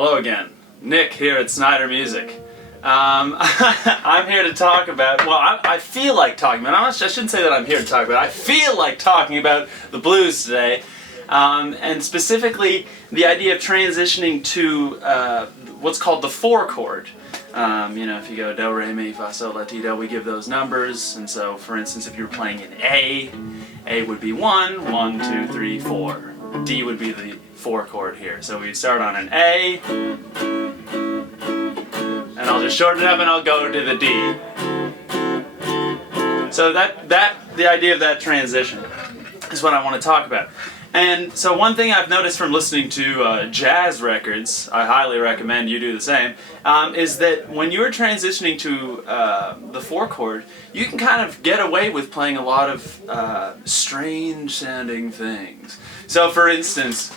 Hello again. Nick here at Snider Music. I'm here to talk about, well, I feel like talking about, I shouldn't say that I'm here to talk about, I feel like talking about the blues today, and specifically the idea of transitioning to what's called the 4 chord. If you go do, re, mi, fa, sol, la, ti, do, we give those numbers, and so for instance if you were playing an A would be 1, 1, 2, 3, 4. D would be the 4 chord here. So we'd start on an A, and I'll just shorten it up and I'll go to the D. So the idea of that transition is what I want to talk about. And so one thing I've noticed from listening to jazz records, I highly recommend you do the same, is that when you're transitioning to the 4 chord, you can kind of get away with playing a lot of strange sounding things. So for instance,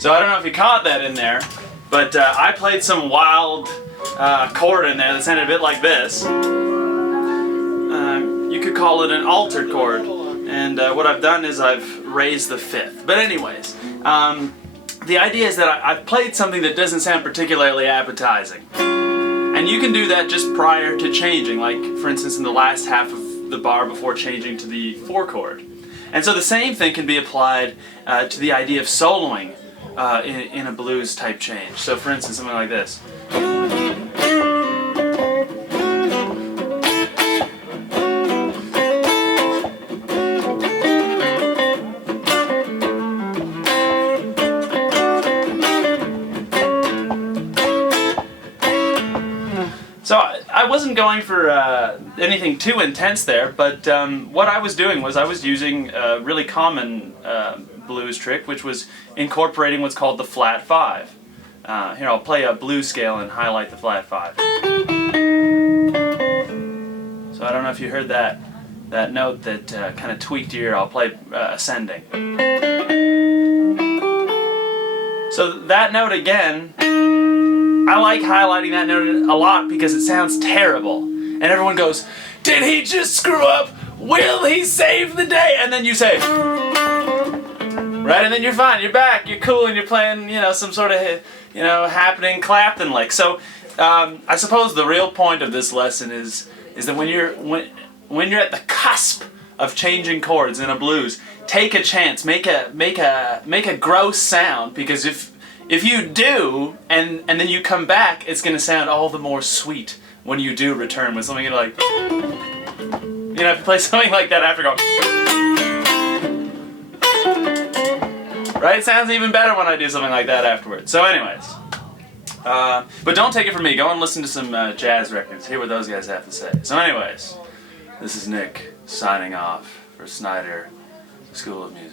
so I don't know if you caught that in there, but I played some wild chord in there that sounded a bit like this. You could call it an altered chord, and what I've done is I've raised the 5th. But anyways, the idea is that I've played something that doesn't sound particularly appetizing. And you can do that just prior to changing, like for instance in the last half of the bar before changing to the 4 chord. And so the same thing can be applied to the idea of soloing in a blues type change. So for instance, something like this. So I wasn't going for anything too intense there, but what I was doing was I was using a really common blues trick, which was incorporating what's called the flat 5. Here, I'll play a blues scale and highlight the flat 5. So I don't know if you heard that note that kind of tweaked your ear. I'll play ascending. So that note again, I like highlighting that note a lot because it sounds terrible. And everyone goes, "Did he just screw up? Will he save the day?" And then you say, right, and then you're fine, you're back, you're cool, and you're playing, some sort of, happening Clapton like. So I suppose the real point of this lesson is that when you're at the cusp of changing chords in a blues, take a chance, make a gross sound, because if you do, and then you come back, it's going to sound all the more sweet when you do return with something like, if you play something like that after going, right? It sounds even better when I do something like that afterwards. So anyways, but don't take it from me. Go and listen to some jazz records. Hear what those guys have to say. So anyways, this is Nick signing off for Snider School of Music.